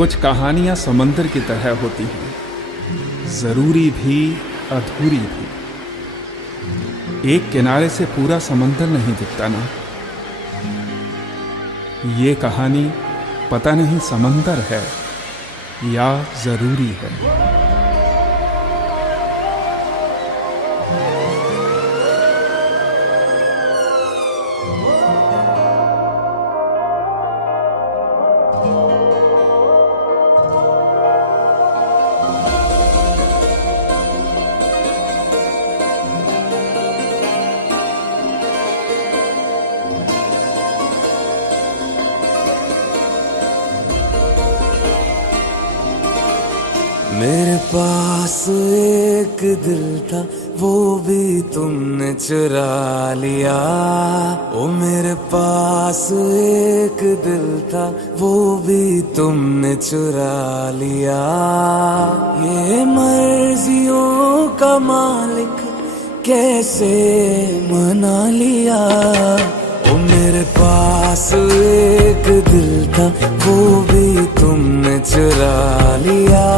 कुछ कहानियां समंदर की तरह होती हैं, जरूरी भी अधूरी भी। एक किनारे से पूरा समंदर नहीं दिखता ना। ये कहानी पता नहीं समंदर है या जरूरी है। मेरे पास एक दिल था, वो भी तुमने चुरा लिया। ओ मेरे पास एक दिल था, वो भी तुमने चुरा लिया। ये मर्जियों का मालिक कैसे मना लिया। ओ मेरे पास एक दिल था, वो भी तुमने चुरा लिया।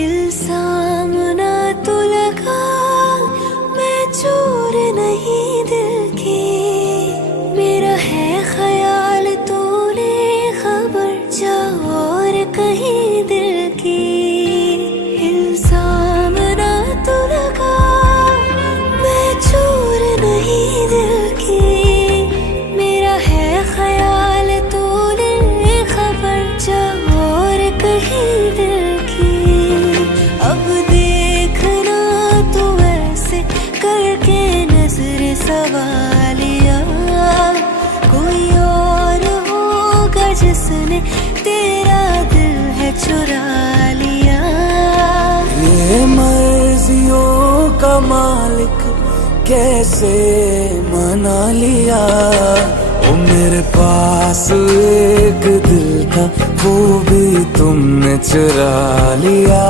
इल्जाम ना तो लगा, मैं चोर नहीं दिल की। मेरा है ख्याल, तूने खबर जा और कहीं दिल की। इल्जाम ना तो लगा, मैं चोर नहीं दिल की। मेरा है ख्याल, तूने खबर जा और कहीं दिल की। अब देखना तो ऐसे करके नजर सवालिया, कोई और होगा जिसने तेरा दिल है चुरा लिया। ये मर्जियों का मालिक कैसे मना लिया। ओ मेरे पास एक दिल था, वो भी तुमने चुरा लिया।